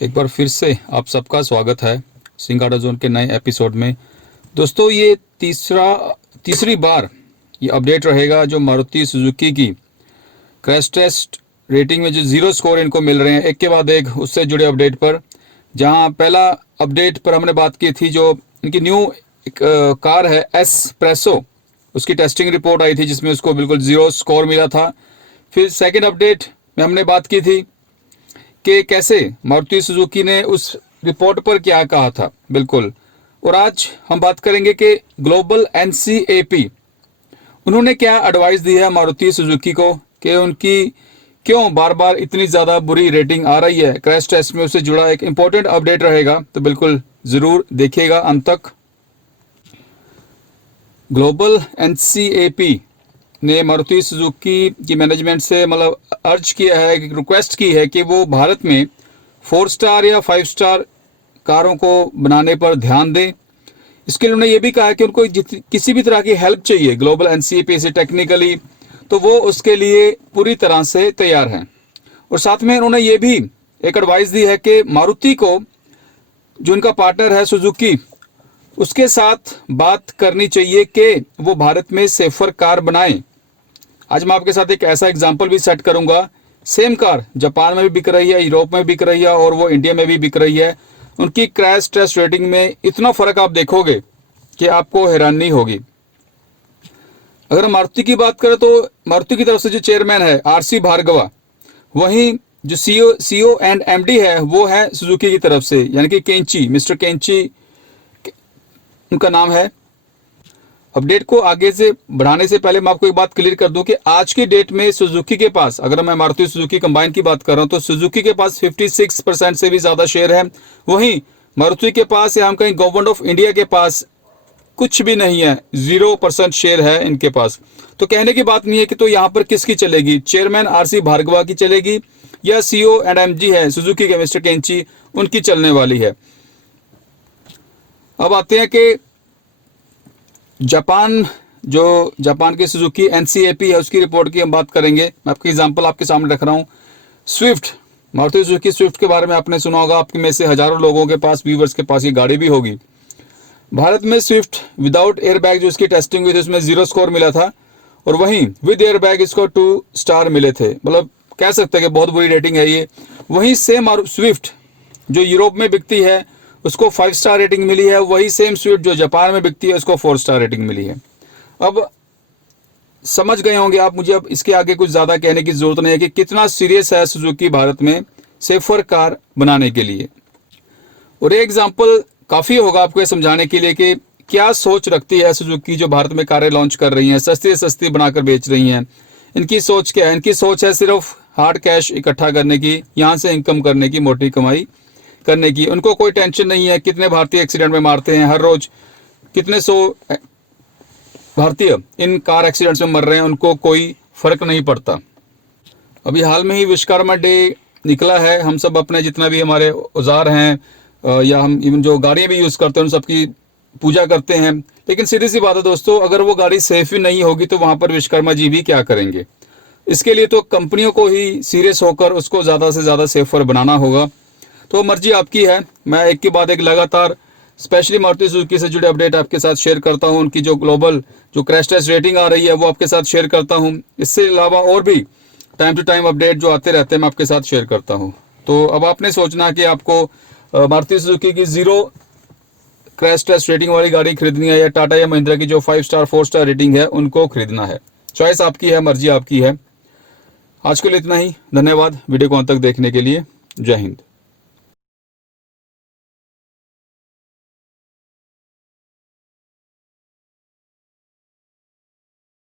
एक बार फिर से आप सबका स्वागत है सिंगाड़ा जोन के नए एपिसोड में। दोस्तों, ये तीसरी बार ये अपडेट रहेगा जो मारुति सुजुकी की क्रैश टेस्ट रेटिंग में जो 0 स्कोर इनको मिल रहे हैं, एक के बाद एक उससे जुड़े अपडेट पर। जहां पहला अपडेट पर हमने बात की थी, जो इनकी न्यू कार है एस्प्रेसो, उसकी टेस्टिंग रिपोर्ट आई थी जिसमें उसको बिल्कुल 0 स्कोर मिला था। फिर सेकेंड अपडेट में हमने बात की थी कि कैसे मारुति सुजुकी ने उस रिपोर्ट पर क्या कहा था, बिल्कुल। और आज हम बात करेंगे कि ग्लोबल एनसीएपी उन्होंने क्या एडवाइस दी है मारुति सुजुकी को कि उनकी क्यों बार बार इतनी ज़्यादा बुरी रेटिंग आ रही है क्रैश टेस्ट में। उससे जुड़ा एक इंपॉर्टेंट अपडेट रहेगा, तो बिल्कुल ज़रूर देखिएगा अंत तक। ग्लोबल एनसीएपी ने मारुति सुजुकी की मैनेजमेंट से मतलब अर्ज किया है, रिक्वेस्ट की है कि वो भारत में 4 स्टार या 5 स्टार कारों को बनाने पर ध्यान दें। इसके लिए उन्होंने ये भी कहा है कि उनको किसी भी तरह की हेल्प चाहिए ग्लोबल एनसीएपी से टेक्निकली, तो वो उसके लिए पूरी तरह से तैयार हैं। और साथ में उन्होंने ये भी एक एडवाइस दी है कि मारुति को, जो उनका पार्टनर है सुजुकी, उसके साथ बात करनी चाहिए कि वो भारत में सेफर कार बनाएं। आज मैं आपके साथ एक ऐसा एग्जाम्पल भी सेट करूंगा। सेम कार जापान में भी बिक रही है, यूरोप में बिक रही है और वो इंडिया में भी बिक रही है। उनकी क्रैश टेस्ट रेटिंग में इतना फर्क आप देखोगे कि आपको हैरानी होगी। अगर मारुति की बात करें तो मारुति की तरफ से जो चेयरमैन है आरसी भार्गवा, वहीं जो सीईओ एंड एमडी है वो है सुजुकी की तरफ से, यानी कि केंची, मिस्टर केंची उनका नाम है। अपडेट को आगे से बढ़ाने से पहले मैं आपको एक बात क्लियर कर दूं कि आज की डेट में सुजुकी के पास, अगर मैं मारुति सुजुकी कंबाइन की बात कर रहा हूं, तो सुजुकी के पास 56% से भी ज्यादा शेयर है। वहीं मारुति के पास या हम कहीं गवर्नमेंट ऑफ इंडिया के पास कुछ भी नहीं है, 0% शेयर है इनके पास। तो कहने की बात नहीं है कि तो यहाँ पर किसकी चलेगी, चेयरमैन आरसी भार्गवा की चलेगी या सीईओ एंड एमडी है सुजुकी के मिस्टर केंची, उनकी चलने वाली है। अब आते हैं कि जापान की सुजुकी एनसीएपी है, उसकी रिपोर्ट की हम बात करेंगे। मैं आपकी एग्जांपल आपके सामने रख रहा हूँ। स्विफ्ट, मारुति सुजुकी स्विफ्ट के बारे में आपने सुना होगा, आपके में से हजारों लोगों के पास, व्यूवर्स के पास ये गाड़ी भी होगी। भारत में स्विफ्ट विदाउट एयरबैग जो इसकी टेस्टिंग हुई थी उसमें 0 स्कोर मिला था, और वहीं विद एयरबैग इसको 2 स्टार मिले थे। मतलब कह सकते हैं कि बहुत बुरी रेटिंग है ये। वहीं सेम स्विफ्ट जो यूरोप में बिकती है उसको 5 स्टार रेटिंग मिली है, वही सेम स्विफ्ट जो जापान में बिकती है उसको 4 स्टार रेटिंग मिली है। अब समझ गए होंगे आप मुझे, अब इसके आगे कुछ ज़्यादा कहने की ज़रूरत नहीं है कि कितना सीरियस है सुजुकी भारत में सेफर कार बनाने के लिए। और ये एग्जाम्पल काफ़ी होगा आपको ये समझाने के लिए कि क्या सोच रखती है सुजुकी जो भारत में कारें लॉन्च कर रही हैं, सस्ती से सस्ती बनाकर बेच रही हैं। इनकी सोच क्या है? इनकी सोच है सिर्फ हार्ड कैश इकट्ठा करने की, यहाँ से इनकम करने की, मोटी कमाई करने की। उनको कोई टेंशन नहीं है कितने भारतीय एक्सीडेंट में मारते हैं, हर रोज कितने 100 भारतीय इन कार एक्सीडेंट्स में मर रहे हैं, उनको कोई फर्क नहीं पड़ता। अभी हाल में ही विश्वकर्मा डे निकला है। हम सब अपने जितना भी हमारे औजार हैं या हम इवन जो गाड़ियाँ भी यूज़ करते हैं उन सबकी पूजा करते हैं, लेकिन सीधी सी बात है दोस्तों, अगर वो गाड़ी सेफ ही नहीं होगी तो वहाँ पर विश्वकर्मा जी भी क्या करेंगे। इसके लिए तो कंपनियों को ही सीरियस होकर उसको ज़्यादा से ज़्यादा सेफर बनाना होगा। तो मर्जी आपकी है। मैं एक के बाद एक लगातार स्पेशली मारुति सुजुकी से जुड़े अपडेट आपके साथ शेयर करता हूं। उनकी जो ग्लोबल जो क्रैश टेस्ट रेटिंग आ रही है वो आपके साथ शेयर करता हूं। इससे अलावा और भी टाइम टू टाइम अपडेट जो आते रहते हैं मैं आपके साथ शेयर करता हूं। तो अब आपने सोचना कि आपको मारुति सुजुकी की 0 क्रैश टेस्ट रेटिंग वाली गाड़ी खरीदनी है या टाटा या महिंद्रा की जो 5 स्टार 4 स्टार रेटिंग है उनको खरीदना है। चॉइस आपकी है, मर्जी आपकी है। आज के लिए इतना ही। धन्यवाद वीडियो को अंत तक देखने के लिए। जय हिंद।